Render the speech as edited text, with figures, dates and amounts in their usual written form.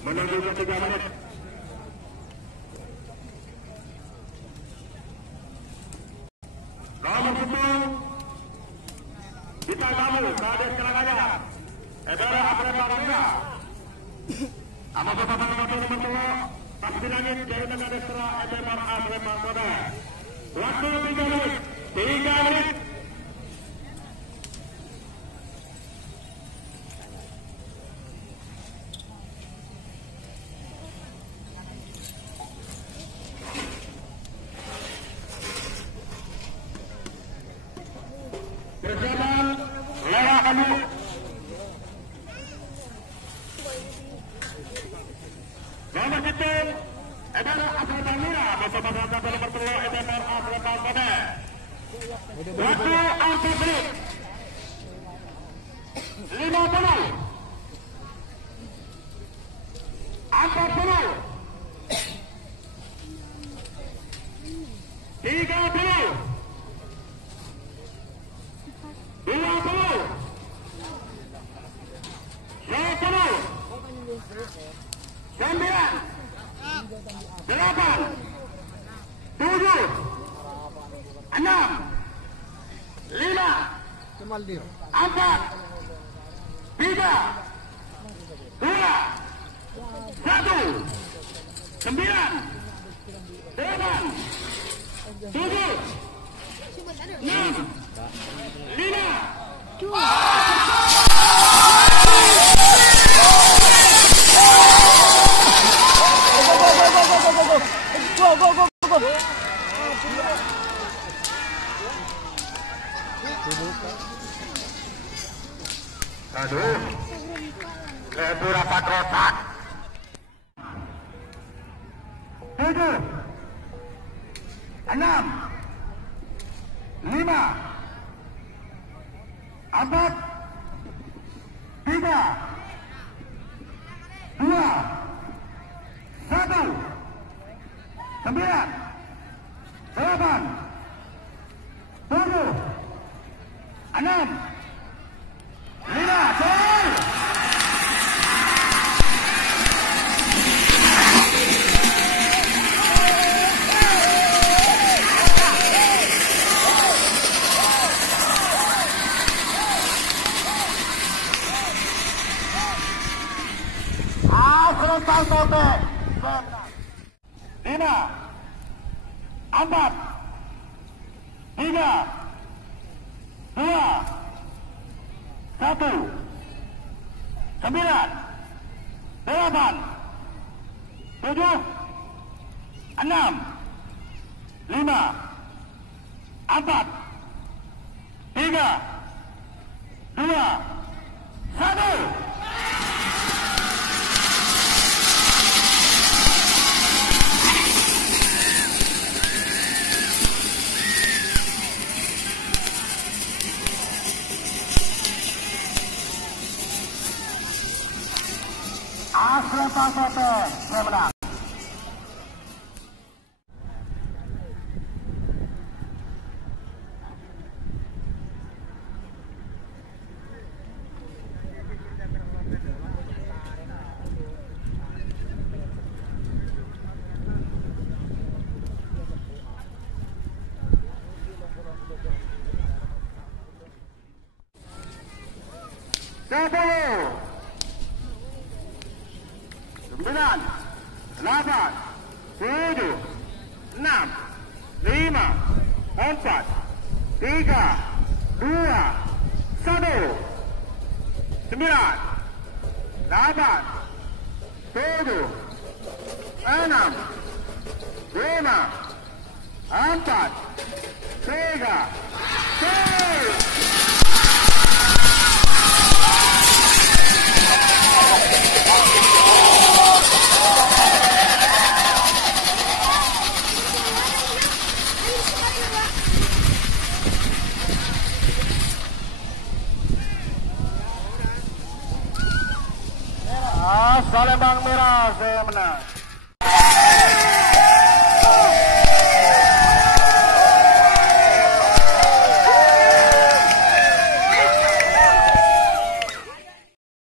Menuju ke 3 menit. Nomor 10 kita tamu Kades Keranganya adalah Apreparanga. Ama bapak nomor 2 pasti langit dari Kades Kerang adalah Apreparanga. Waktu 3 menit. 3 menit. Berjalan lewat kamu. Nomor 10 adalah Apreparanga bersama dengan nomor 2 adalah Apreparanga. Waktu 4 menit 50 40 30 Aduh, lebih rapat rotak. 7, 6, 5, 4, 3, 2, 1, 9, 8, 7, 6, 5, gol! Selesai tote. 5, 4, 3, 2, 1, 9, 8, 7, 6, 5, 4, 3, 2, 1. Apreparanga yang menang. 10, 9, 8, 7, 6, 5, 4, 3, 2, 1, 9, 8, 7, 6, 5, 4, 3, 2. Salembang merah saya menang.